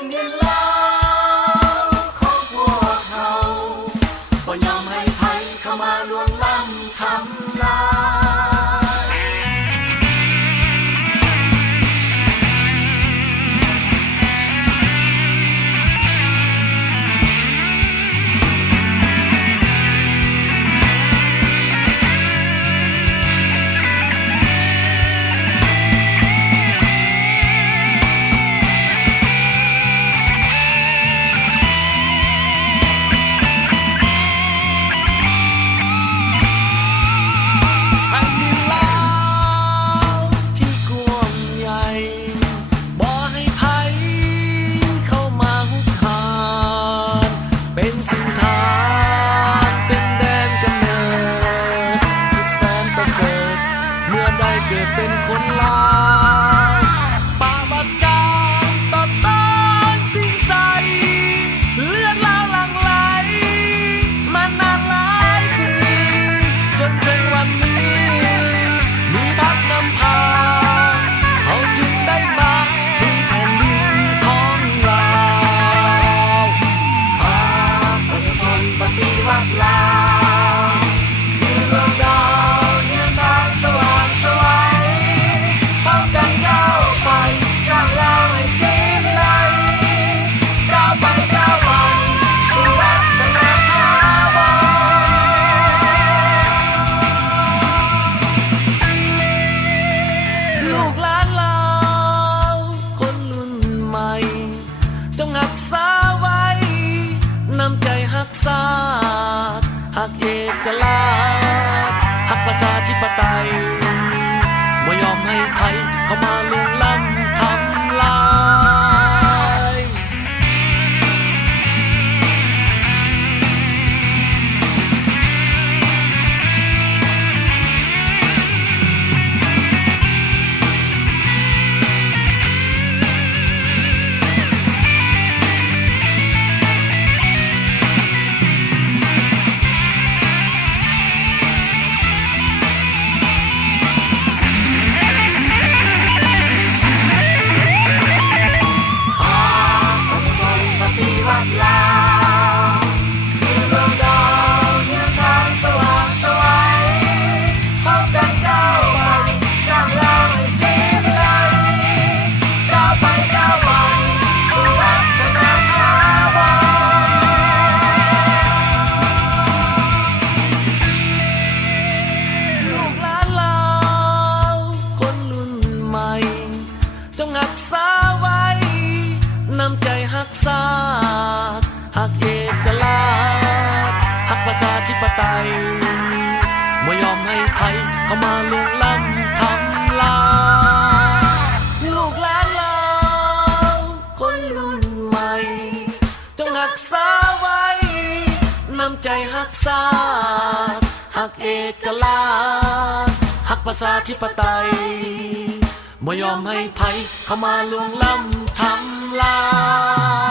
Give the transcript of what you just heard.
นดินลาวของพวกเขาบ่ยอมให้ใครเข้ามาล่วงล้ำทำลายเกิดเป็นคนลาวปาบัดการต่อต้านสิ่งใสเลือดลาวหลั่งไหลมานานหลายปีจนถึงวันนี้มีพักนำพาเขาจึงได้มาเป็นแผ่นดินของเราประชาชนปฏิวัติลาวคือเรื่องราวเดินทางสว่างสวายพร้อมกันก้าวไปสร้างลาวให้เสรีไลก้าวไปก้าวไปสู่วัฒนธรรมลูกหลานลาวคนรุ่นใหม่จงรักษาไว้น้ำใจรักษาหักเอกราชหักประชาธิปไตยบ่ยอมให้ใครเข้ามาล่วงล้ำทำลายหักเอกราชหักประชาธิปไตยบ่ยอมให้ใครเข้ามาล่วงล้ำทำลายลูกหลานลาวคนรุ่นใหม่จงรักษาไว้น้ำใจรักษาหักเอกราชหักประชาธิปไตยบ่ยอมให้ใครเข้ามาล่วงล้ำทำลาย